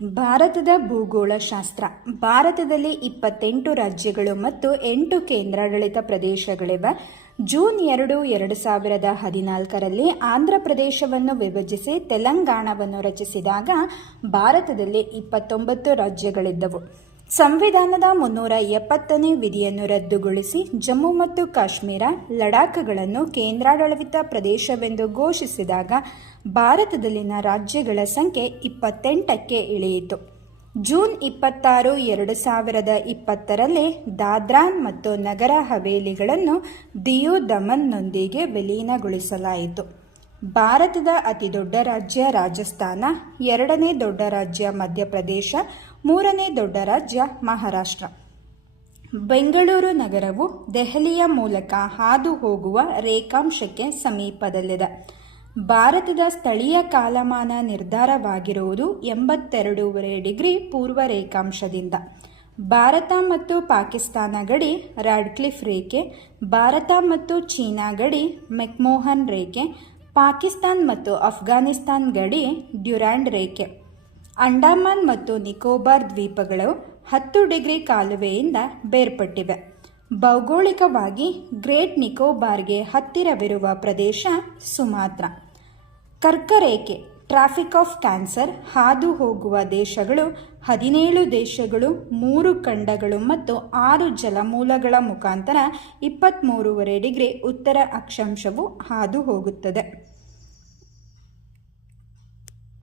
ಭಾರತದ ಭೂಗೋಳಶಾಸ್ತ್ರ. ಭಾರತದಲ್ಲಿ 28 ರಾಜ್ಯಗಳು ಮತ್ತು 8 ಕೇಂದ್ರಾಡಳಿತ ಪ್ರದೇಶಗಳಿವೆ. ಜೂನ್ 2, 2014ರಲ್ಲಿ ಆಂಧ್ರ ಪ್ರದೇಶವನ್ನು ವಿಭಜಿಸಿ ತೆಲಂಗಾಣವನ್ನು ರಚಿಸಿದಾಗ ಭಾರತದಲ್ಲಿ 29 ರಾಜ್ಯಗಳಿದ್ದವು. ಸಂವಿಧಾನದ 370ನೇ ವಿಧಿಯನ್ನು ರದ್ದುಗೊಳಿಸಿ ಜಮ್ಮು ಮತ್ತು ಕಾಶ್ಮೀರ, ಲಡಾಖ್ಗಳನ್ನು ಕೇಂದ್ರಾಡಳಿತ ಪ್ರದೇಶವೆಂದು ಘೋಷಿಸಿದಾಗ ಭಾರತದಲ್ಲಿನ ರಾಜ್ಯಗಳ ಸಂಖ್ಯೆ 28ಕ್ಕೆ ಇಳಿಯಿತು. ಜೂನ್ 26, 2020ರಲ್ಲಿ ದಾದ್ರಾ ಮತ್ತು ನಗರ ಹವೇಲಿಗಳನ್ನು ದಿಯು ದಮನ್ನೊಂದಿಗೆ ವಿಲೀನಗೊಳಿಸಲಾಯಿತು. ಭಾರತದ ಅತಿದೊಡ್ಡ ರಾಜ್ಯ ರಾಜಸ್ಥಾನ, 2ನೇ ದೊಡ್ಡ ರಾಜ್ಯ ಮಧ್ಯಪ್ರದೇಶ, 3ನೇ ದೊಡ್ಡ ರಾಜ್ಯ ಮಹಾರಾಷ್ಟ್ರ. ಬೆಂಗಳೂರು ನಗರವು ದೆಹಲಿಯ ಮೂಲಕ ಹಾದು ಹೋಗುವ ರೇಖಾಂಶಕ್ಕೆ ಸಮೀಪದಲ್ಲಿದೆ. ಭಾರತದ ಸ್ಥಳೀಯ ಕಾಲಮಾನ ನಿರ್ಧಾರವಾಗಿರುವುದು 82.5 ಡಿಗ್ರಿ ಪೂರ್ವ ರೇಖಾಂಶದಿಂದ. ಭಾರತ ಮತ್ತು ಪಾಕಿಸ್ತಾನ ಗಡಿ ರಾಡ್ಕ್ಲಿಫ್ ರೇಖೆ, ಭಾರತ ಮತ್ತು ಚೀನಾ ಗಡಿ ಮೆಕ್ಮೋಹನ್ ರೇಖೆ, ಪಾಕಿಸ್ತಾನ್ ಮತ್ತು ಅಫ್ಘಾನಿಸ್ತಾನ್ ಗಡಿ ಡ್ಯುರಾಂಡ್ ರೇಖೆ. ಅಂಡಮಾನ್ ಮತ್ತು ನಿಕೋಬಾರ್ ದ್ವೀಪಗಳು 10 ಡಿಗ್ರಿ ಕಾಲುವೆಯಿಂದ ಬೇರ್ಪಟ್ಟಿವೆ. ಭೌಗೋಳಿಕವಾಗಿ ಗ್ರೇಟ್ ನಿಕೋಬಾರ್ಗೆ ಹತ್ತಿರವಿರುವ ಪ್ರದೇಶ ಸುಮಾತ್ರ. ಕರ್ಕರೇಖೆ ಟ್ರಾಫಿಕ್ ಆಫ್ ಕ್ಯಾನ್ಸರ್ ಹಾದು ಹೋಗುವ ದೇಶಗಳು 17 ದೇಶಗಳು, 3 ಖಂಡಗಳು ಮತ್ತು 6 ಜಲಮೂಲಗಳ ಮುಖಾಂತರ 23.5 ಡಿಗ್ರಿ ಉತ್ತರ ಅಕ್ಷಾಂಶವು ಹಾದು ಹೋಗುತ್ತದೆ.